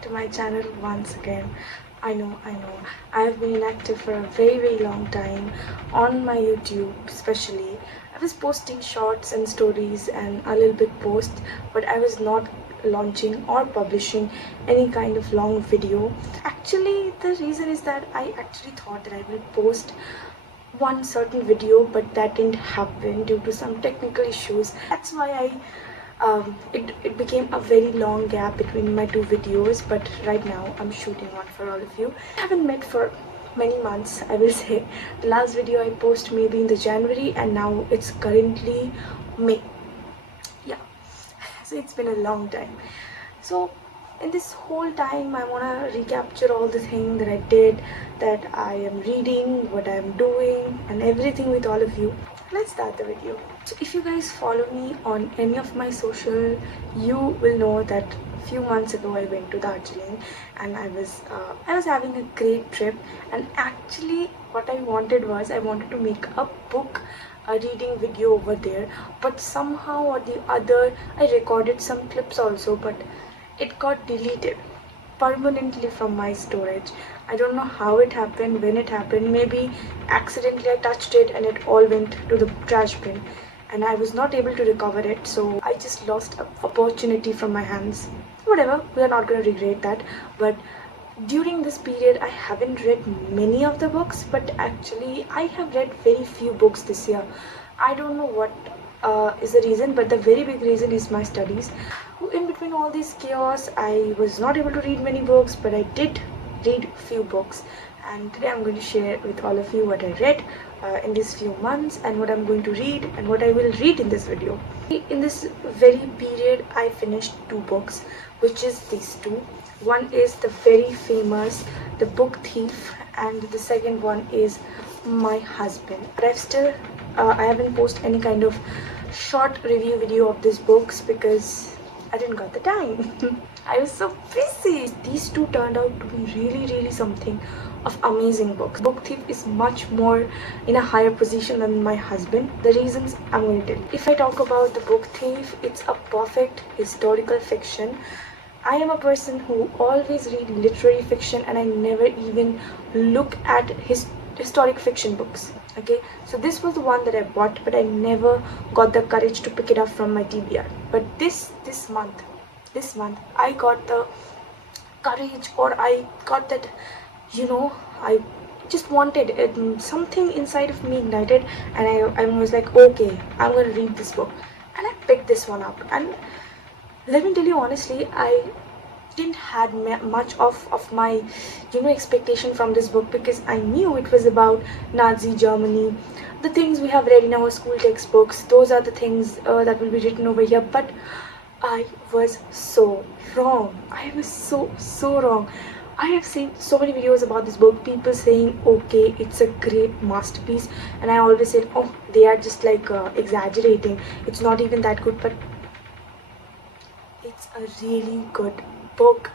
back to my channel once again. I know, I've been inactive for a very long time on my YouTube especially. I was posting shorts and stories and a little bit posts, but I was not launching or publishing any kind of long video. Actually, the reason is that I actually thought that I will post one certain video, but that didn't happen due to some technical issues. That's why it became a very long gap between my two videos, but right now I'm shooting one for all of you. I haven't met for many months, I will say. The last video I post maybe in the January, and now it's currently May. Yeah, so it's been a long time. So in this whole time I want to recapture all the things that I did, that I am reading, what I am doing and everything with all of you. Let's start the video. So if you guys follow me on any of my social, you will know that a few months ago I went to Darjeeling and I was having a great trip. And actually what I wanted to make a book, a reading video over there, but somehow or the other I recorded some clips also, but it got deleted permanently from my storage. I don't know how it happened, when it happened. Maybe accidentally I touched it and it all went to the trash bin and I was not able to recover it, so I just lost an opportunity from my hands. Whatever, we are not going to regret that. But during this period I haven't read many of the books, but actually I have read very few books this year. I don't know what is the reason, but the very big reason is my studies. In between all this chaos, I was not able to read many books, but I did read few books, and today I'm going to share with all of you what I read in these few months and what I'm going to read and what I will read in this video. In this very period I finished two books, which is these two. One is the very famous The Book Thief, and the second one is My Husband. But I haven't posted any kind of short review video of these books because I didn't got the time. I was so busy. These two turned out to be really something of amazing books. Book Thief is much more in a higher position than My Husband. The reasons I'm going to tell you. If I talk about The Book Thief, it's a perfect historical fiction. I am a person who always read literary fiction and I never even look at historic fiction books. Okay, so this was the one that I bought, but I never got the courage to pick it up from my TBR. But this month I got the courage, or I got that, I just wanted it. Something inside of me ignited, and I was like, okay, I'm gonna read this book, and I picked this one up. And let me tell you honestly, I didn't had much of my expectation from this book, because I knew it was about Nazi Germany. The things we have read in our school textbooks, those are the things that will be written over here. But I was so wrong. I was so wrong. I have seen so many videos about this book, people saying okay, it's a great masterpiece, and I always said, oh, they are just like exaggerating, it's not even that good. But it's a really good book.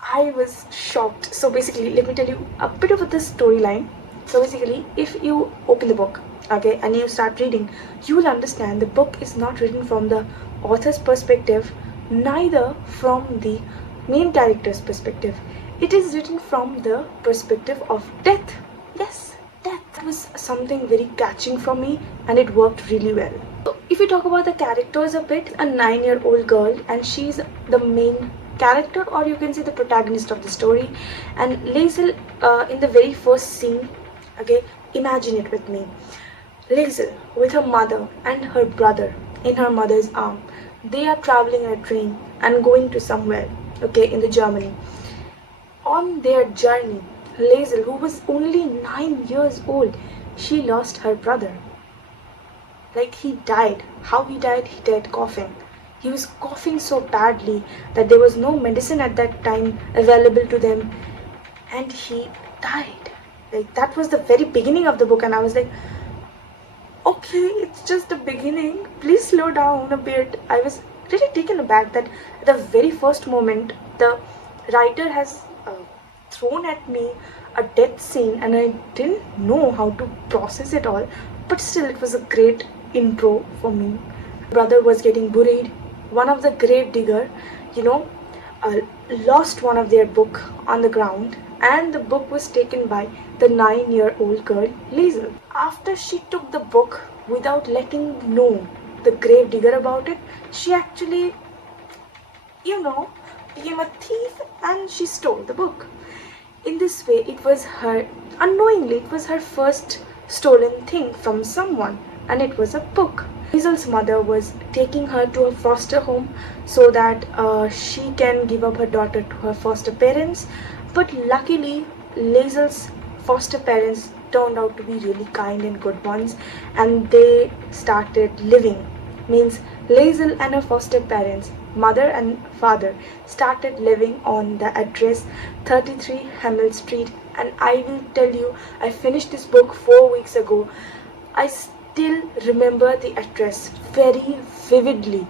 I was shocked. So basically, let me tell you a bit of the storyline. So basically, if you open the book, okay, and you start reading, you will understand the book is not written from the author's perspective, neither from the main character's perspective. It is written from the perspective of death. Yes, death. That was something very catching for me, and it worked really well. So if you talk about the characters a bit, a 9-year-old girl, and she's the main character, or you can say the protagonist of the story. And Liesl, in the very first scene, okay, imagine it with me. Liesl with her mother and her brother in her mother's arm. They are traveling in a train and going to somewhere, okay, in the Germany. On their journey, Liesl, who was only 9 years old, she lost her brother. Like, he died. How he died? He died coughing. He was coughing so badly that there was no medicine at that time available to them, and he died. Like, that was the very beginning of the book, and I was like, okay, it's just the beginning, please slow down a bit. I was really taken aback that at the very first moment the writer has thrown at me a death scene, and I didn't know how to process it all. But still, it was a great intro for me. Brother was getting buried. One of the grave digger, uh, lost one of their book on the ground, and the book was taken by the 9-year-old girl Liesel. After she took the book without letting know the grave digger about it, she actually, you know, became a thief and she stole the book. In this way, it was her, unknowingly, it was her first stolen thing from someone, and it was a book. Hazel's mother was taking her to a foster home so that she can give up her daughter to her foster parents. But luckily, Hazel's foster parents turned out to be really kind and good ones, and they started living. Means Hazel and her foster parents, mother and father, started living on the address 33 Hamel Street. And I will tell you, I finished this book 4 weeks ago. I still remember the address very vividly.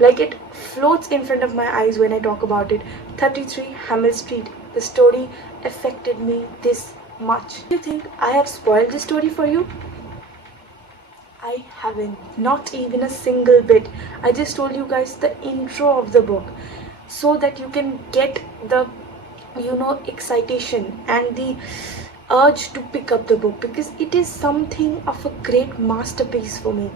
Like it floats in front of my eyes when I talk about it. 33 Hamel Street. The story affected me this much. Do you think I have spoiled the story for you? I haven't, not even a single bit. I just told you guys the intro of the book so that you can get the, excitation and the urge to pick up the book, because it is something of a great masterpiece for me.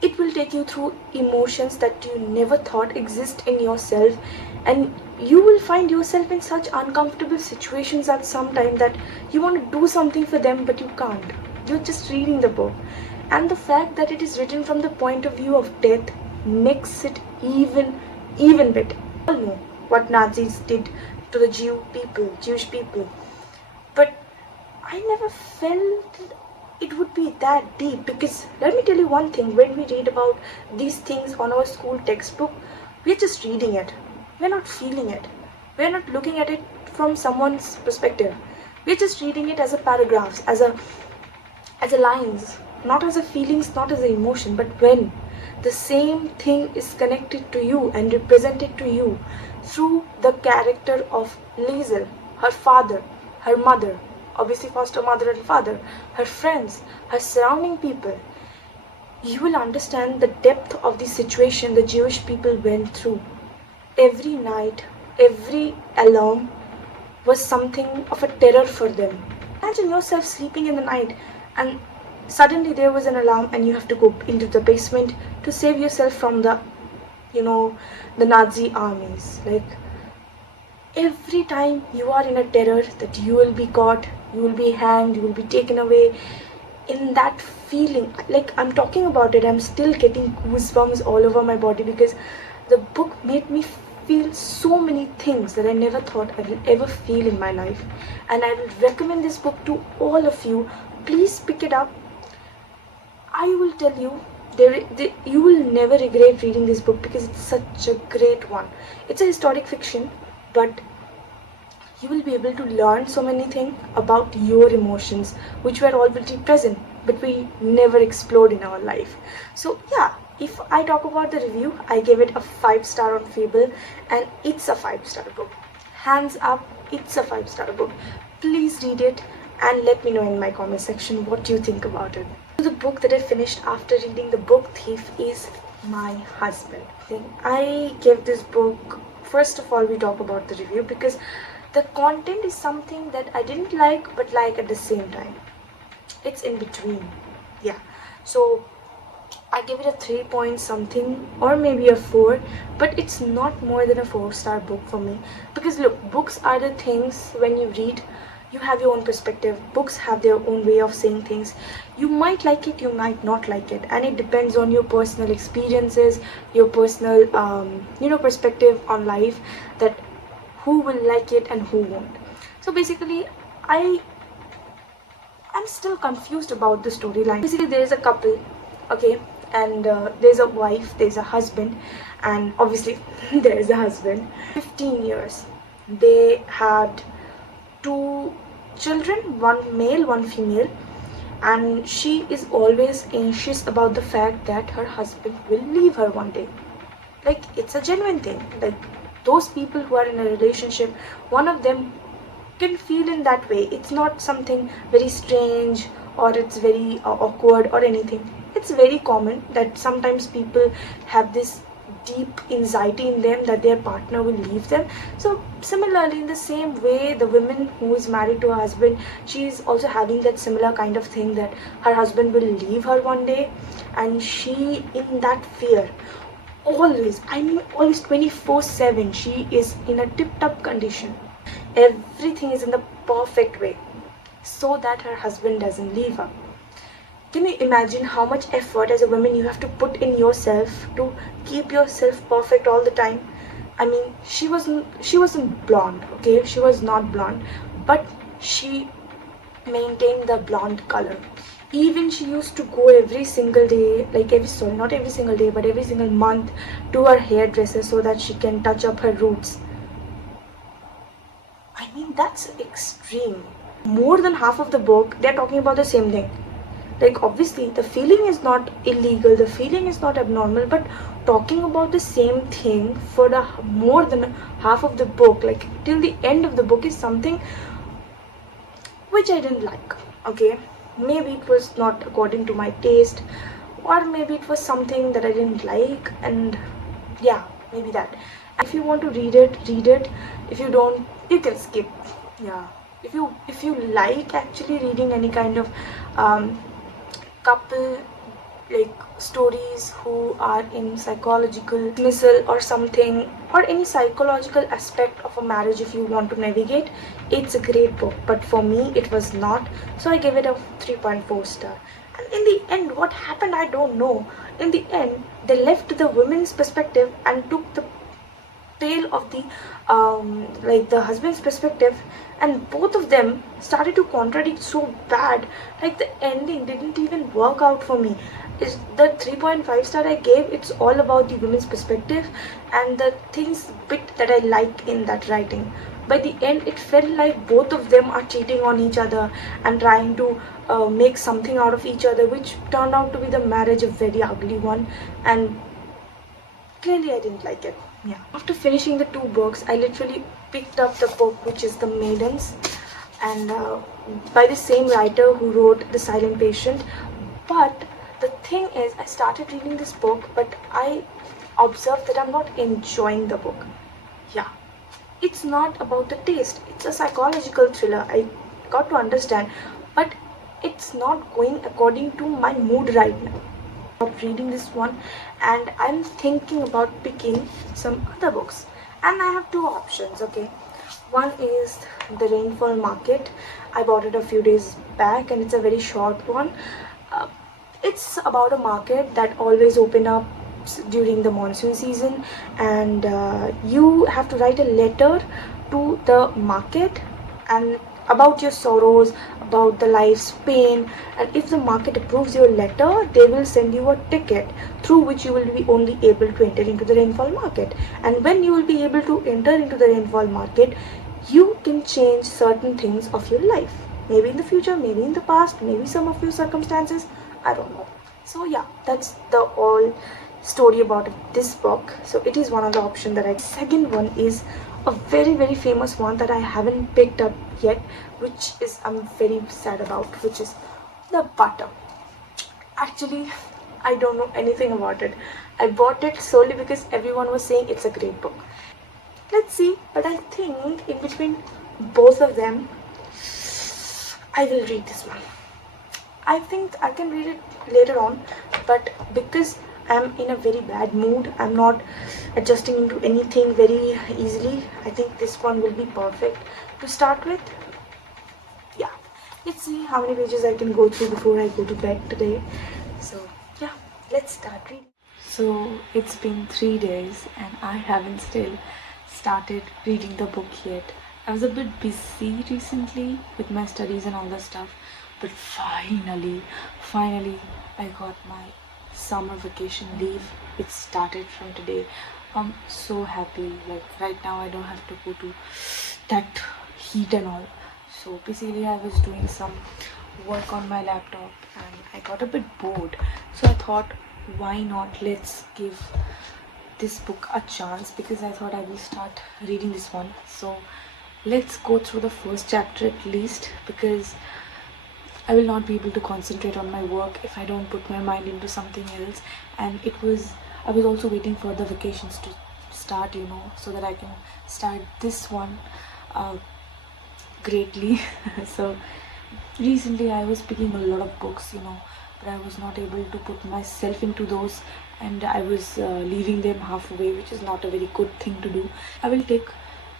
It will take you through emotions that you never thought exist in yourself, and you will find yourself in such uncomfortable situations at some time that you want to do something for them but you can't. You're just reading the book. And the fact that it is written from the point of view of death makes it even better. We all know what Nazis did to the Jewish people. But I never felt it would be that deep, because let me tell you one thing, when we read about these things on our school textbook, we're just reading it. We're not feeling it. We're not looking at it from someone's perspective. We're just reading it as a paragraphs, as a lines, not as a feelings, not as an emotion. But when the same thing is connected to you and represented to you through the character of Liesel, her father, her mother, obviously foster mother and father, her friends, her surrounding people, you will understand the depth of the situation the Jewish people went through. Every night, every alarm was something of a terror for them. Imagine yourself sleeping in the night and suddenly there was an alarm and you have to go into the basement to save yourself from the Nazi armies. Like, every time you are in a terror that you will be caught, you will be hanged, you will be taken away, in that feeling, like I'm talking about it, I'm still getting goosebumps all over my body, because the book made me feel so many things that I never thought I will ever feel in my life. And I will recommend this book to all of you. Please pick it up. I will tell you, you will never regret reading this book, because it's such a great one. It's a historic fiction, but you will be able to learn so many things about your emotions, which were already present, but we never explored in our life. So yeah, if I talk about the review, I gave it a 5-star on Fable, and it's a 5-star book. Hands up, it's a 5-star book. Please read it and let me know in my comment section what you think about it. The book that I finished after reading The Book Thief is My Husband. I gave this book, first of all, we talk about the review, because the content is something that I didn't like but like at the same time. It's in between. Yeah. So I give it a 3 point something, or maybe a 4, but it's not more than a 4-star book for me. Because look, books are the things, when you read, you have your own perspective. Books have their own way of saying things. You might like it, you might not like it, and it depends on your personal experiences, your personal perspective on life, that who will like it and who won't. So basically, I'm still confused about the storyline. Basically, there is a couple, okay, and there's a wife, there's a husband, and obviously there is a husband. 15 years. They had 2 children, one male, one female, and she is always anxious about the fact that her husband will leave her one day. Like, it's a genuine thing. Like, those people who are in a relationship, one of them can feel in that way. It's not something very strange or it's very awkward or anything. It's very common that sometimes people have this deep anxiety in them that their partner will leave them. So similarly, in the same way, the woman who is married to her husband, she is also having that similar kind of thing, that her husband will leave her one day, and she, in that fear, always, I mean always 24/7, she is in a tip-top condition. Everything is in the perfect way so that her husband doesn't leave her. Can you imagine how much effort as a woman you have to put in yourself to keep yourself perfect all the time? I mean, she wasn't blonde, okay? She was not blonde, but she maintained the blonde color. Even she used to go every single day, like not every single day, but every single month, to her hairdresser so that she can touch up her roots. I mean, that's extreme. More than half of the book, they're talking about the same thing. Like, obviously, the feeling is not illegal, the feeling is not abnormal, but talking about the same thing for the more than half of the book, like till the end of the book, is something which I didn't like. Okay, maybe it was not according to my taste, or maybe it was something that I didn't like, and yeah, maybe that. If you want to read it, read it. If you don't, you can skip. Yeah, if you like actually reading any kind of couple, like stories who are in psychological missile or something, or any psychological aspect of a marriage, if you want to navigate, it's a great book. But for me it was not, so I gave it a 3.4 star. And in the end, what happened, I don't know. In the end, they left the women's perspective and took the tale of the like the husband's perspective, and both of them started to contradict so bad. Like, the ending didn't even work out for me. Is the 3.5 star I gave, it's all about the women's perspective and the things bit that I like in that writing. By the end, it felt like both of them are cheating on each other and trying to make something out of each other, which turned out to be the marriage a very ugly one, and clearly I didn't like it. Yeah. After finishing the two books, I literally picked up the book which is The Maidens, and by the same writer who wrote The Silent Patient. But the thing is, I started reading this book, but I observed that I'm not enjoying the book. Yeah. It's not about the taste. It's a psychological thriller. I got to understand, but it's not going according to my mood right now. Reading this one, and I'm thinking about picking some other books, and I have two options. Okay, one is The Rainfall Market. I bought it a few days back, and it's a very short one. It's about a market that always open up during the monsoon season, and you have to write a letter to the market and about your sorrows, about the life's pain, and if the market approves your letter, they will send you a ticket through which you will be only able to enter into the rainfall market. And when you will be able to enter into the rainfall market, you can change certain things of your life. Maybe in the future, maybe in the past, maybe some of your circumstances, I don't know. So yeah, that's the all story about this book. So it is one of the options that I. Second one is a very famous one that I haven't picked up yet, which is I'm very sad about, which is The Butter. Actually, I don't know anything about it. I bought it solely because everyone was saying it's a great book. Let's see, but I think in between both of them, I will read this one. I think I can read it later on, but because I'm in a very bad mood, I'm not adjusting into anything very easily, I think this one will be perfect to start with. Yeah, let's see how many pages I can go through before I go to bed today. So yeah, let's start reading. So it's been 3 days and I haven't still started reading the book yet. I was a bit busy recently with my studies and all the stuff, but finally I got my summer vacation leave. It started from today. I'm so happy. Like, right now I don't have to go to that heat and all. So basically I was doing some work on my laptop and I got a bit bored, so I thought, why not, let's give this book a chance, because I thought I will start reading this one. So let's go through the first chapter at least, because I will not be able to concentrate on my work if I don't put my mind into something else. And it was I was also waiting for the vacations to start, so that I can start this one uh, greatly. So recently I was picking a lot of books, but I was not able to put myself into those, and I was leaving them halfway, which is not a very good thing to do. I will take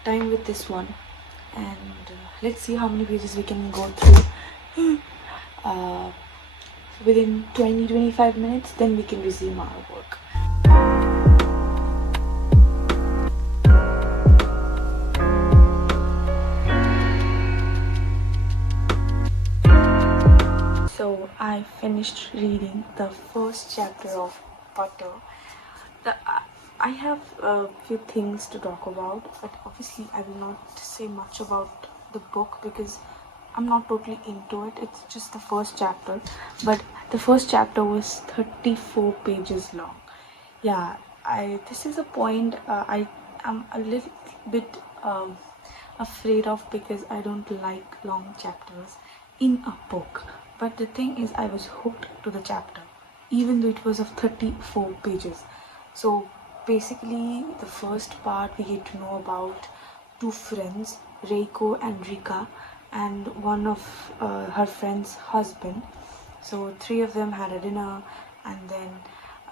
time with this one, and let's see how many pages we can go through. uh, Within 20-25 minutes, then we can resume our work. So I finished reading the first chapter of Butter. The, I have a few things to talk about, but obviously I will not say much about the book because I'm not totally into it. It's just the first chapter, but the first chapter was 34 pages long. Yeah, I this is a point I am a little bit afraid of because I don't like long chapters in a book. But the thing is, I was hooked to the chapter, even though it was of 34 pages. So basically, the first part we get to know about two friends, Reiko and Rika, and one of her friend's husband. So three of them had a dinner, and then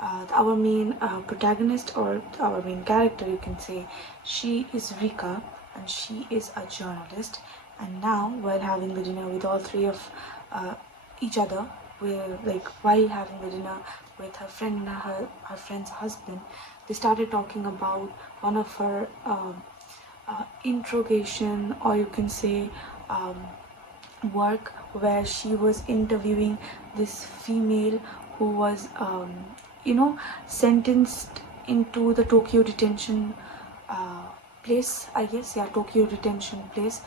our main protagonist, or our main character, you can say, she is Rika, and she is a journalist. And now, while having the dinner with all three of uh, each other, while having the dinner with her friend and her friend's husband, they started talking about one of her interrogation, or you can say um, work, where she was interviewing this female who was sentenced into the Tokyo detention uh, place, I guess. Yeah, Tokyo detention place,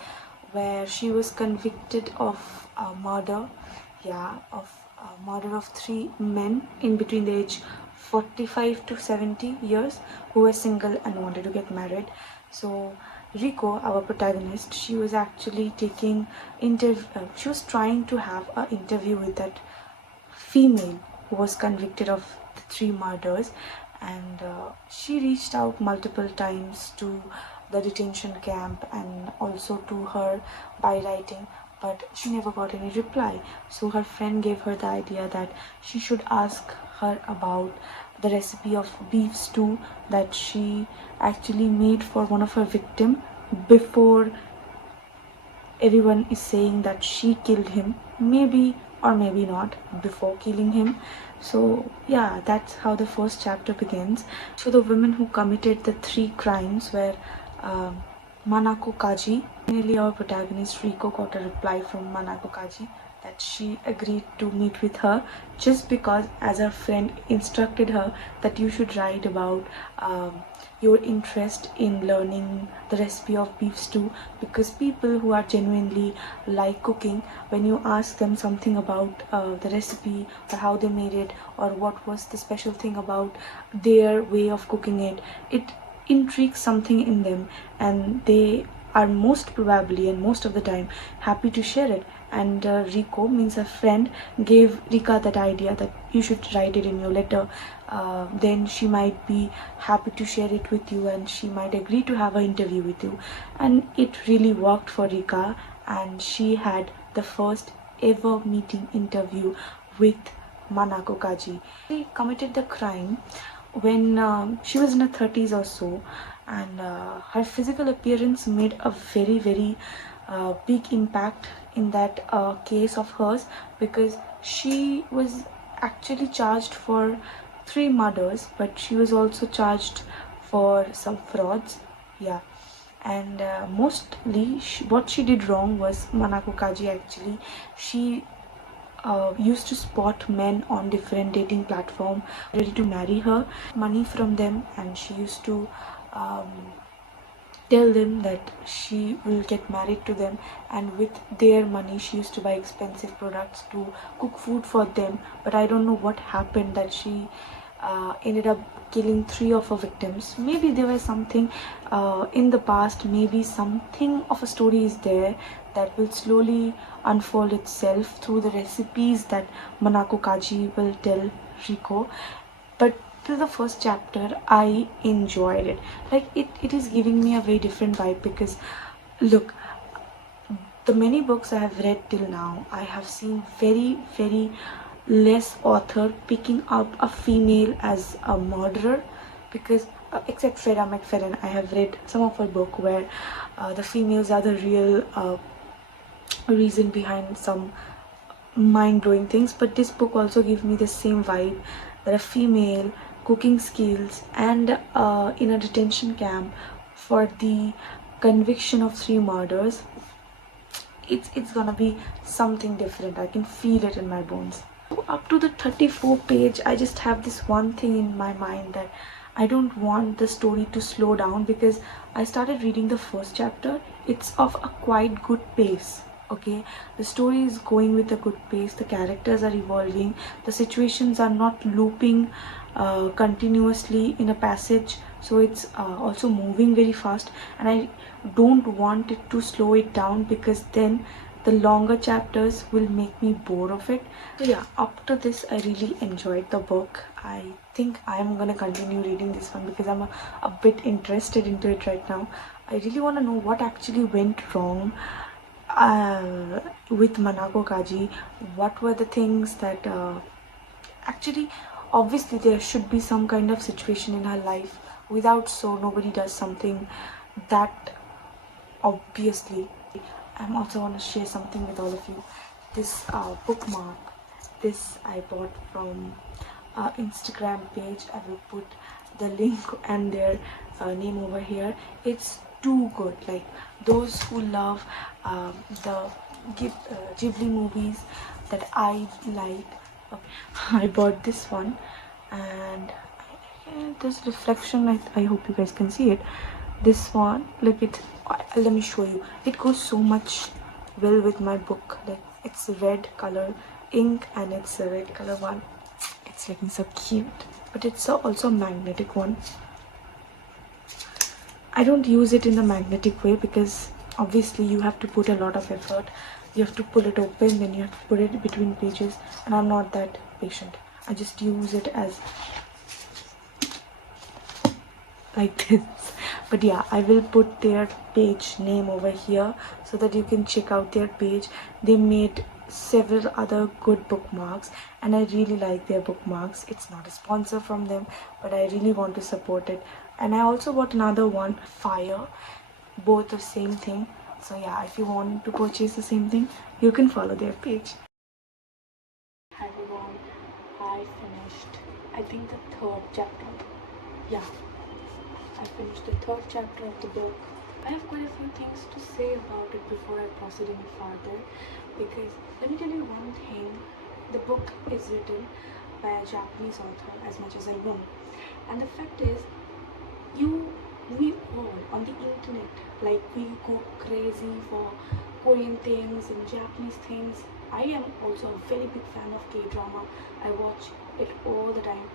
where she was convicted of murder. Yeah, of murder of three men in between the age 45 to 70 years, who were single and wanted to get married. So Rico, our protagonist, she was actually she was trying to have an interview with that female who was convicted of the three murders, and she reached out multiple times to the detention camp and also to her by writing, but she never got any reply. So her friend gave her the idea that she should ask her about the recipe of beef stew that she actually made for one of her victim before everyone is saying that she killed him, maybe or maybe not, before killing him. So yeah, that's how the first chapter begins. So the women who committed the three crimes were Manako Kaji. Finally, our protagonist Riko got a reply from Manako Kaji that she agreed to meet with her, just because, as her friend instructed her, that you should write about your interest in learning the recipe of beef stew, because people who are genuinely like cooking, when you ask them something about the recipe or how they made it or what was the special thing about their way of cooking it, it intrigues something in them, and they are most probably and most of the time happy to share it. And Rico, means a friend, gave Rika that idea that you should write it in your letter. Then she might be happy to share it with you, and she might agree to have an interview with you. And it really worked for Rika, and she had the first ever meeting interview with Manako Kaji. She committed the crime when she was in her 30s or so, and her physical appearance made a very big impact in that case of hers, because she was actually charged for three murders, but she was also charged for some frauds. Yeah, and mostly what she did wrong was, Manako Kaji actually, she used to spot men on different dating platform ready to marry her, money from them, and she used to um, tell them that she will get married to them, and with their money she used to buy expensive products to cook food for them. But I don't know what happened, that she ended up killing three of her victims. Maybe there was something in the past, maybe something of a story is there that will slowly unfold itself through the recipes that Manako Kaji will tell Riko. But till the first chapter I enjoyed it. Like it is giving me a very different vibe because look, the many books I have read till now, I have seen very less author picking up a female as a murderer because except Freda McFerrin, I have read some of her book where the females are the real reason behind some mind-blowing things, but this book also gives me the same vibe that a female cooking skills and in a detention camp for the conviction of 3 murders. It's gonna be something different. I can feel it in my bones. So up to the 34 page, I just have this one thing in my mind that I don't want the story to slow down because I started reading the first chapter. It's of a quite good pace. Okay, the story is going with a good pace, the characters are evolving, the situations are not looping continuously in a passage, so it's also moving very fast, and I don't want it to slow it down because then the longer chapters will make me bored of it. So yeah, after this I really enjoyed the book. I think I'm gonna continue reading this one because I'm a bit interested into it right now. I really want to know what actually went wrong with Manako Kaji. What were the things that actually, obviously there should be some kind of situation in her life, without so nobody does something that obviously. I'm also want to share something with all of you. This bookmark, this I bought from Instagram page. I will put the link and their name over here. It's too good. Like those who love the Ghibli movies that I like, I bought this one, and this reflection, I hope you guys can see it. This one, look it, let me show you. It goes so much well with my book. Like it's a red color ink and it's a red color one. It's looking so cute, but it's also a magnetic one. I don't use it in the magnetic way because obviously you have to put a lot of effort. You have to pull it open, then you have to put it between pages, and I'm not that patient. I just use it as like this. But yeah, I will put their page name over here so that you can check out their page. They made several other good bookmarks and I really like their bookmarks. It's not a sponsor from them, but I really want to support it. And I also bought another one, Fire, both the same thing. So yeah, if you want to purchase the same thing, you can follow their page. Hi everyone, I finished, I think, the 3rd chapter. Yeah, I finished the 3rd chapter of the book. I have quite a few things to say about it before I proceed any further, because let me tell you one thing, the book is written by a Japanese author as much as I know, and the fact is, we all on the internet, like we go crazy for Korean things and Japanese things. I am also a very big fan of K-drama. I watch it all the time.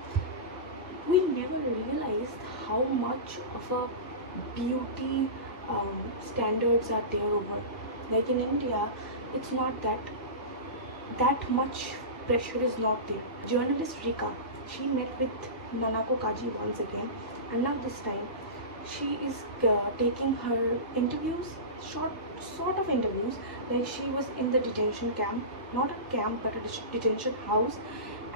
We never realized how much of a beauty standards are there over. Like in India, it's not that much pressure is not there. Journalist Rika, she met with Nanako Kaji once again, and now this time she is taking her interviews, sort of interviews. Like she was in the detention camp, not a camp but a detention house,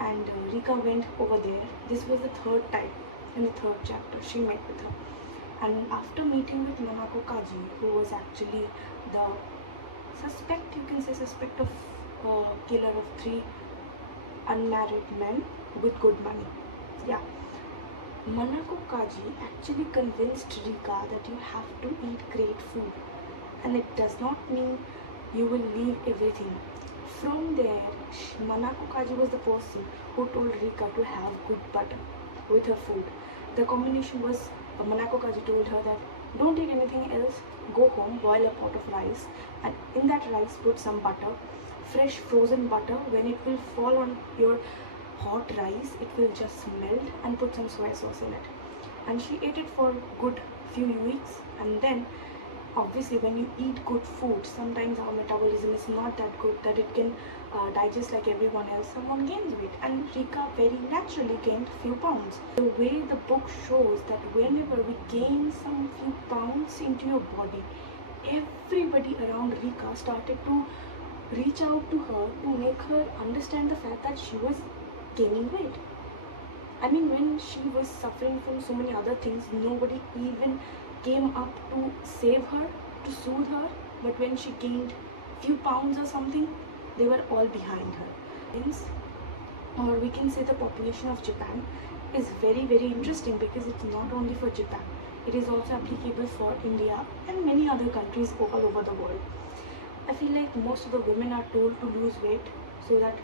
and Rika went over there. This was the 3rd time in the 3rd chapter she met with her. And after meeting with Manako Kaji, who was actually the suspect, you can say suspect of killer of 3 unmarried men with good money. Yeah. Manako Kaji actually convinced Rika that you have to eat great food. And it does not mean you will leave everything. From there, Manako Kaji was the person who told Rika to have good butter with her food. The combination was, Manako Kaji told her that don't take anything else, go home, boil a pot of rice, and in that rice put some butter, fresh frozen butter. When it will fall on your hot rice, it will just melt, and put some soy sauce in it. And she ate it for good few weeks, and then obviously when you eat good food, sometimes our metabolism is not that good that it can died just like everyone else, someone gains weight, and Rika very naturally gained few pounds. The way the book shows that whenever we gain some few pounds into your body, everybody around Rika started to reach out to her to make her understand the fact that she was gaining weight. I mean, when she was suffering from so many other things, nobody even came up to save her, to soothe her. But when she gained few pounds or something, they were all behind her. Hence, or we can say the population of Japan is very, very interesting because it's not only for Japan. It is also applicable for India and many other countries all over the world. I feel like most of the women are told to lose weight so that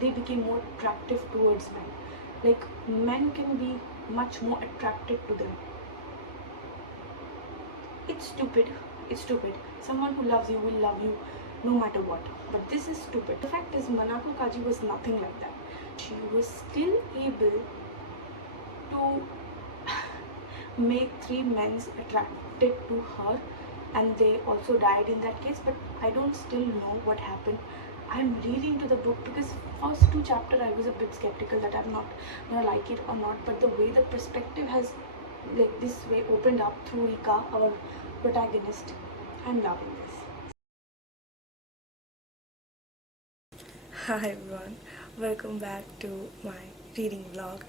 they become more attractive towards men. Like, men can be much more attracted to them. It's stupid. It's stupid. Someone who loves you will love you no matter what. But this is stupid. The fact is, Manako Kaji was nothing like that. She was still able to make 3 men attracted to her, and they also died in that case. But I don't still know what happened. I'm really into the book because first 2 chapters I was a bit skeptical that I'm not gonna like it or not, but the way the perspective has like this way opened up through Rika, our protagonist, I'm loving this. Hi everyone, welcome back to my reading vlog.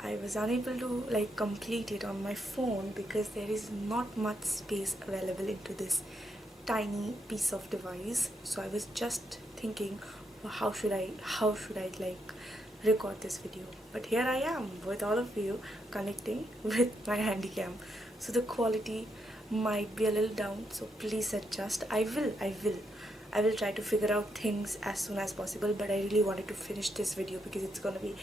I was unable to complete it on my phone because there is not much space available into this tiny piece of device. So I was just thinking, well, how should I record this video? But here I am with all of you connecting with my handycam. So the quality might be a little down, so please adjust. I will try to figure out things as soon as possible, but I really wanted to finish this video because it's gonna be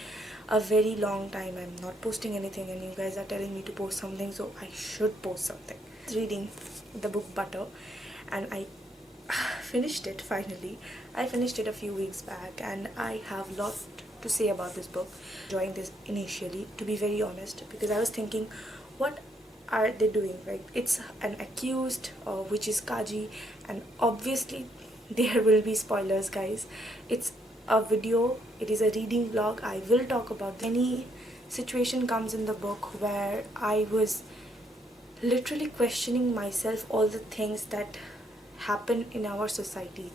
a very long time. I'm not posting anything and you guys are telling me to post something, so I should post something. Reading the book Butter, and I finished it finally. I finished it a few weeks back and I have lots to say about this book. Enjoying this initially, to be very honest, because I was thinking, what are they doing? Right? It's an accused, which is Kaji, and obviously there will be spoilers, guys. It's a video, it is a reading vlog. I will talk about any situation comes in the book where I was literally questioning myself, all the things that happen in our society.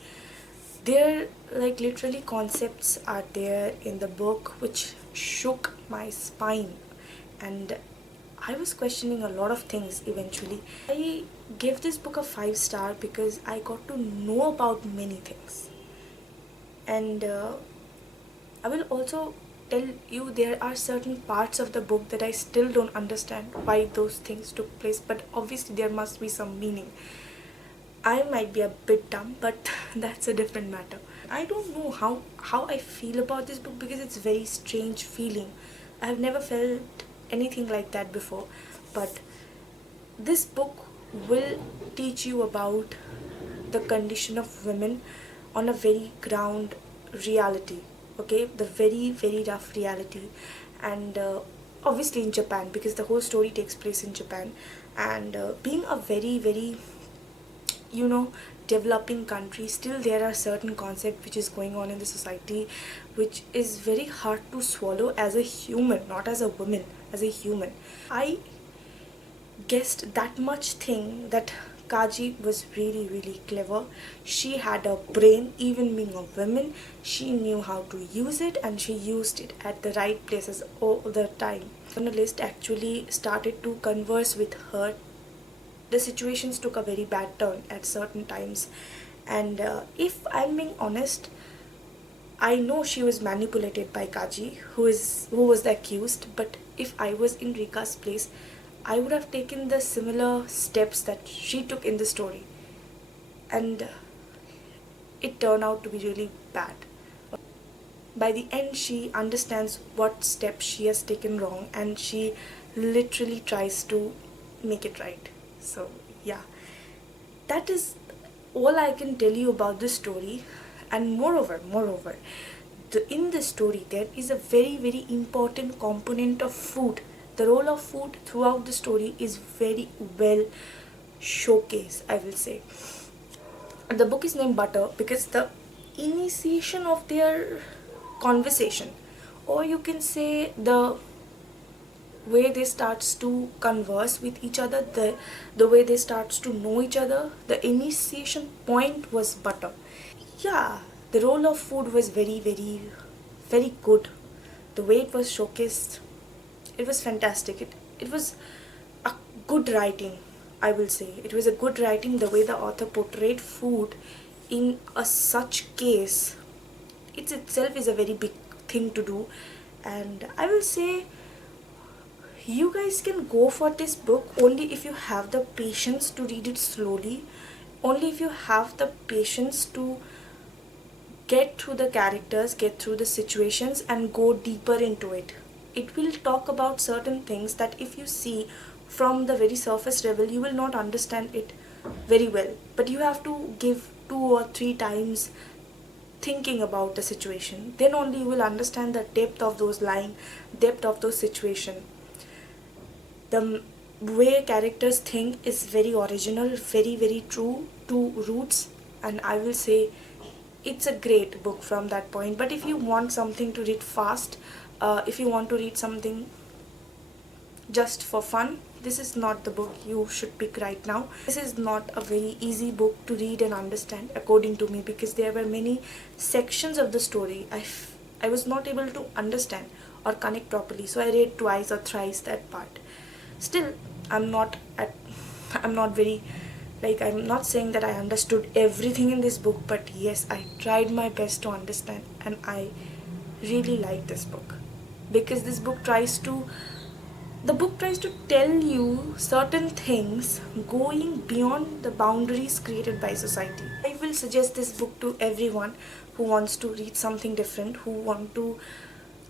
There literally concepts are there in the book which shook my spine, and I was questioning a lot of things eventually. I gave this book a 5-star because I got to know about many things. And I will also tell you there are certain parts of the book that I still don't understand why those things took place, but obviously there must be some meaning. I might be a bit dumb, but that's a different matter. I don't know how I feel about this book because it's a very strange feeling. I have never felt anything like that before, but this book will teach you about the condition of women on a very ground reality, okay, the very, very rough reality. And obviously in Japan, because the whole story takes place in Japan, and being a very, very developing country, still there are certain concepts which is going on in the society which is very hard to swallow as a human, not as a woman, as a human. I guessed that much thing, that Kaji was really, really clever. She had a brain, even being a woman. She knew how to use it, and she used it at the right places all the time. Journalist actually started to converse with her. The situations took a very bad turn at certain times, and if I'm being honest, I know she was manipulated by Kaji, who was the accused. But if I was in Rika's place, I would have taken the similar steps that she took in the story, and it turned out to be really bad. By the end, she understands what steps she has taken wrong, and she literally tries to make it right. So yeah, that is all I can tell you about this story. And moreover, in the story there is a very, very important component of food. The role of food throughout the story is very well showcased, I will say. The book is named Butter because the initiation of their conversation, or you can say the way they starts to converse with each other, the way they starts to know each other. The initiation point was butter. Yeah, the role of food was very, very, very good. The way it was showcased, it was fantastic. It was a good writing, I will say. It was a good writing, the way the author portrayed food in a such case. It itself is a very big thing to do, and I will say you guys can go for this book only if you have the patience to read it slowly, only if you have the patience to get through the characters, get through the situations, and go deeper into it. It will talk about certain things that if you see from the very surface level, you will not understand it very well. But you have to give 2 or 3 times thinking about the situation. Then only you will understand the depth of those line, depth of those situation. The way characters think is very original, very, very true to roots, and I will say it's a great book from that point. But if you want something to read fast, if you want to read something just for fun, this is not the book you should pick right now. This is not a very easy book to read and understand, according to me, because there were many sections of the story I was not able to understand or connect properly, so I read twice or thrice that part. Still, I'm not at I'm not very, like, I'm not saying that I understood everything in this book, but yes, I tried my best to understand, and I really like this book because the book tries to tell you certain things going beyond the boundaries created by society. I will suggest this book to everyone who wants to read something different, who want to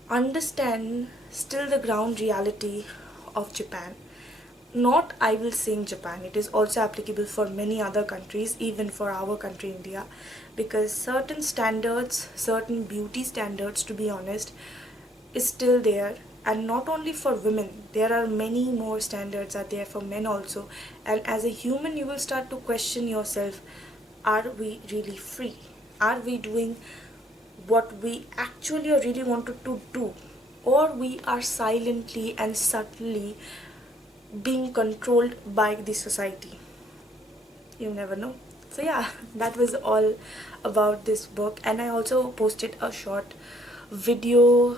understand still the ground reality of Japan. Not, I will say, in Japan, it is also applicable for many other countries, even for our country India, because certain standards, certain beauty standards, to be honest, is still there. And not only for women, there are many more standards are there for men also. And as a human, you will start to question yourself, are we really free? Are we doing what we actually or really wanted to do, or we are silently and subtly being controlled by the society? You never know. So yeah, that was all about this book, and I also posted a short video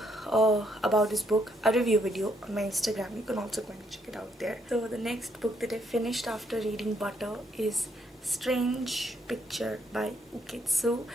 about this book, a review video on my Instagram. You can also go and check it out there. So the next book that I finished after reading Butter is Strange Picture by Uketsu.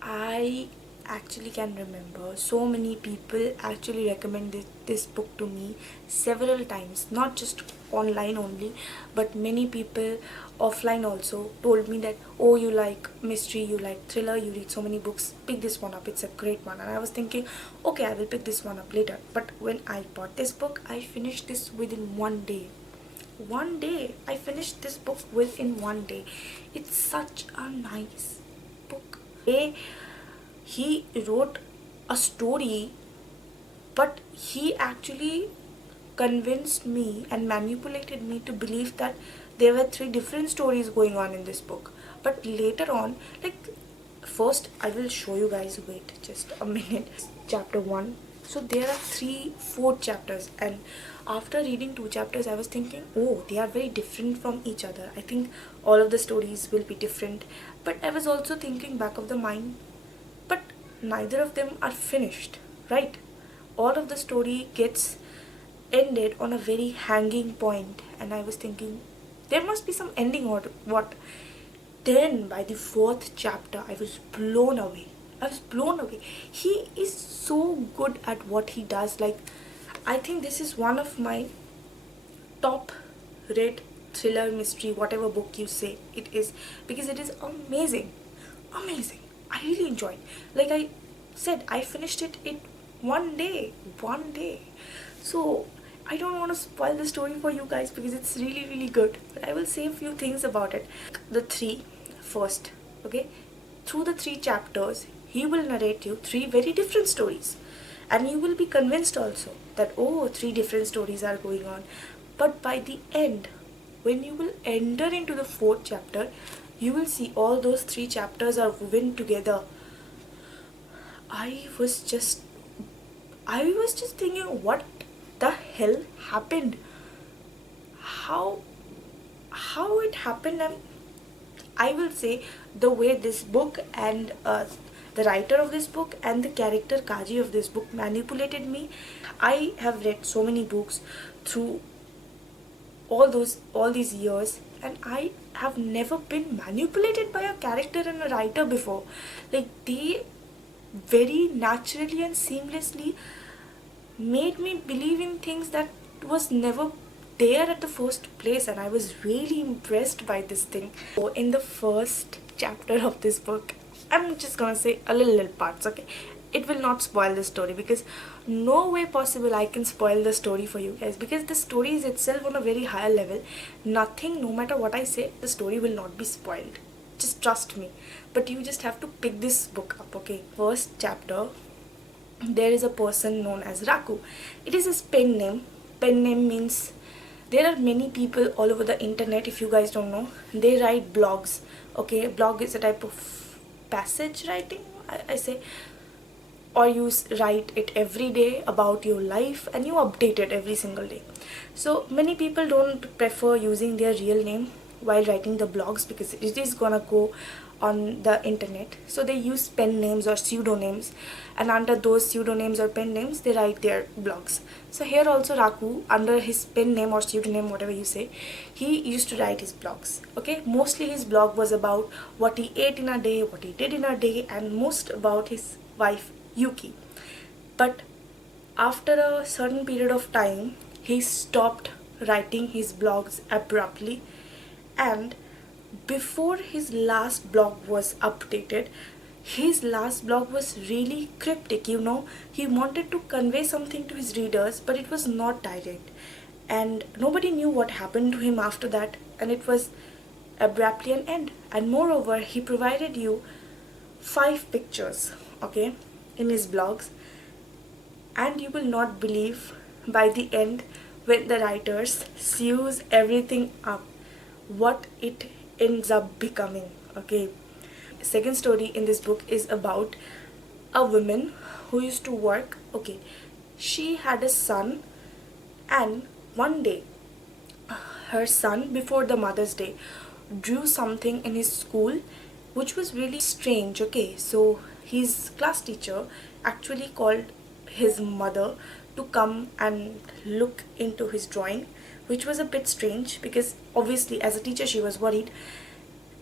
I actually can remember so many people actually recommended this book to me several times, not just online only, but many people offline also told me that, oh, you like mystery, you like thriller, you read so many books, pick this one up, it's a great one. And I was thinking, okay, I will pick this one up later. But when I bought this book, I finished this within one day. One day I finished this book within one day. It's such a nice book. He wrote a story, but he actually convinced me and manipulated me to believe that there were 3 different stories going on in this book. But later on, like, first I will show you guys, wait just a minute. Chapter 1. So there are 4 chapters, and after reading 2 chapters I was thinking, oh, they are very different from each other. I think all of the stories will be different. But I was also thinking back of the mind, but neither of them are finished, right? All of the story gets ended on a very hanging point, and I was thinking there must be some ending or what. Then by the 4th chapter I was blown away. He is so good at what he does. Like, I think this is one of my top read thriller, mystery, whatever book you say it is, because it is amazing. I really enjoyed. Like I said, I finished it in one day. So I don't want to spoil the story for you guys because it's really, really good. But I will say a few things about it. The 3 first, okay? Through the 3 chapters, he will narrate you 3 very different stories. And you will be convinced also that, oh, 3 different stories are going on. But by the end, when you will enter into the 4th chapter, you will see all those 3 chapters are woven together I was just I was just thinking, what the hell happened? How how it happened? And I will say the way this book and the writer of this book and the character Kaji of this book manipulated me. I have read so many books through all these years, and I have never been manipulated by a character and a writer before. Like, they very naturally and seamlessly made me believe in things that was never there at the first place, and I was really impressed by this thing. So in the first chapter of this book, I'm just gonna say a little parts, okay? It will not spoil the story, because no way possible I can spoil the story for you guys, because the story is itself on a very higher level. Nothing, no matter what I say, the story will not be spoiled. Just trust me. But you just have to pick this book up, okay? First chapter, there is a person known as Raku. It is his pen name. Pen name means there are many people all over the internet, if you guys don't know. They write blogs, okay? Blog is a type of passage writing, I say. Or you write it every day about your life and you update it every single day. So many people don't prefer using their real name while writing the blogs, because it is gonna go on the internet. So they use pen names or pseudonyms, and under those pseudonyms or pen names they write their blogs. So here also Raku, under his pen name or pseudonym, whatever you say, he used to write his blogs, okay? Mostly his blog was about what he ate in a day, what he did in a day, and most about his wife Yuki. But after a certain period of time, he stopped writing his blogs abruptly, and before his last blog was updated, his last blog was really cryptic, you know. He wanted to convey something to his readers, but it was not direct, and nobody knew what happened to him after that, and it was abruptly an end. And moreover, he provided you 5 pictures, okay, in his blogs, and you will not believe, by the end, when the writers sews everything up, what it ends up becoming, okay? Second story in this book is about a woman who used to work, okay? She had a son, and one day her son, before the Mother's Day, drew something in his school which was really strange, okay? So his class teacher actually called his mother to come and look into his drawing, which was a bit strange, because obviously as a teacher she was worried.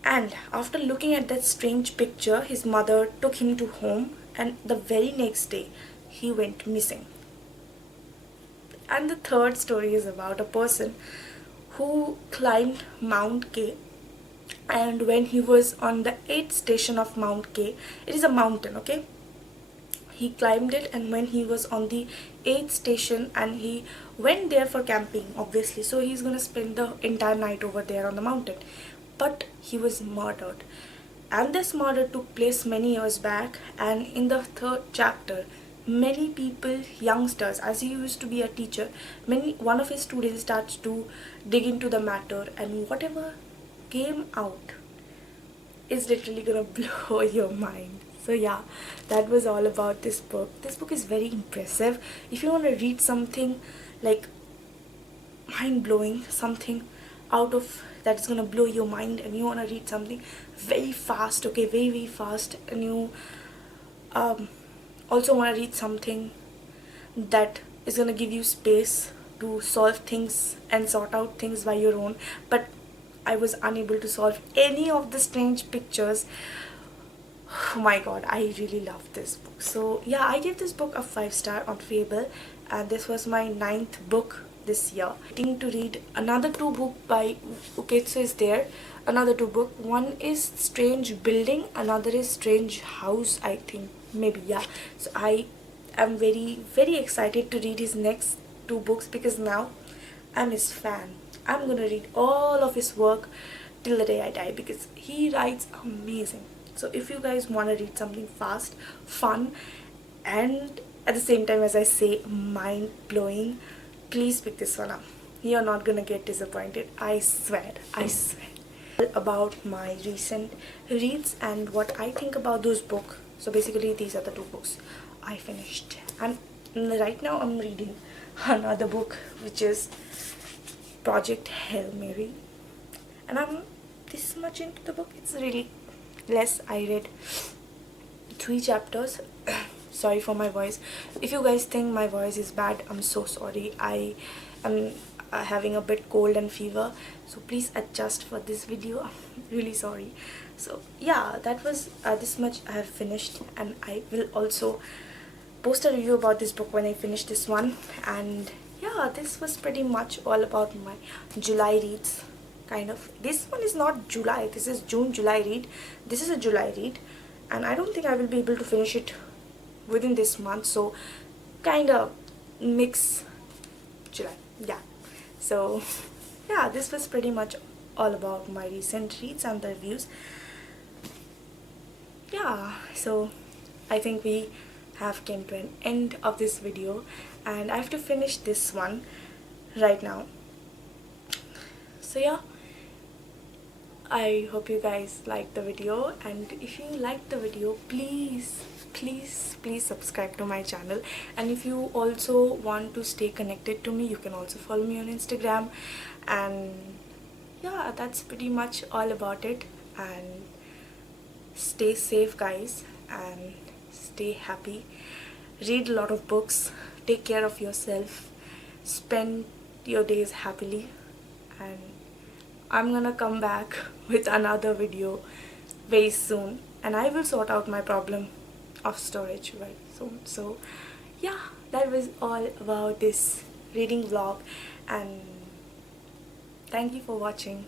And after looking at that strange picture, his mother took him to home, and the very next day he went missing. And the third story is about a person who climbed Mount K, and when he was on the 8th station of Mount K, it is a mountain, okay? He climbed it, and when he was on the 8th station, and he went there for camping, obviously, so he's gonna spend the entire night over there on the mountain. But he was murdered, and this murder took place many years back. And in the third chapter, many people, youngsters, as he used to be a teacher, one of his students starts to dig into the matter, and whatever came out is literally gonna blow your mind. So yeah, that was all about this book. This book is very impressive. If you want to read something like mind-blowing, something out of that is gonna blow your mind, and you want to read something very fast, okay, very fast, and you also want to read something that is gonna give you space to solve things and sort out things by your own, but I was unable to solve any of the strange pictures. Oh my god, I really love this book. So yeah, I gave this book a 5-star on Fable, and this was my 9th book this year. Waiting to read another 2 book by Uketsu is there. Another 2 book. One is Strange Building, another is Strange House, I think. Maybe, yeah. So I am very, very excited to read his next 2 books, because now I'm his fan. I'm gonna read all of his work till the day I die, because he writes amazing. So if you guys want to read something fast, fun, and at the same time, as I say, mind-blowing, please pick this one up. You're not gonna get disappointed, I swear, I swear. About my recent reads and what I think about those books So basically these are the two books I finished, and right now I'm reading another book which is Project Hail Mary, and I'm this much into the book. It's really less. I read 3 chapters. Sorry for my voice. If you guys think my voice is bad, I'm so sorry. I am having a bit cold and fever, so please adjust for this video. I'm really sorry. So yeah, that was this much I have finished, and I will also post a review about this book when I finish this one. And yeah, this was pretty much all about my July reads. Kind of, this one is not July, this is June July read. This is a July read, and I don't think I will be able to finish it within this month, so kind of mix July. Yeah, so yeah, this was pretty much all about my recent reads and the reviews. Yeah, so I think we have came to an end of this video, and I have to finish this one right now. So yeah, I hope you guys liked the video, and if you liked the video, please subscribe to my channel. And if you also want to stay connected to me, you can also follow me on Instagram. And yeah, that's pretty much all about it. And stay safe, guys, and stay happy. Read a lot of books, take care of yourself, spend your days happily, and I'm gonna come back with another video very soon, and I will sort out my problem of storage very soon. So yeah, that was all about this reading vlog, and thank you for watching.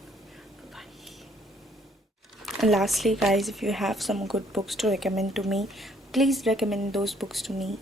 Bye bye. And lastly, guys, if you have some good books to recommend to me, please recommend those books to me.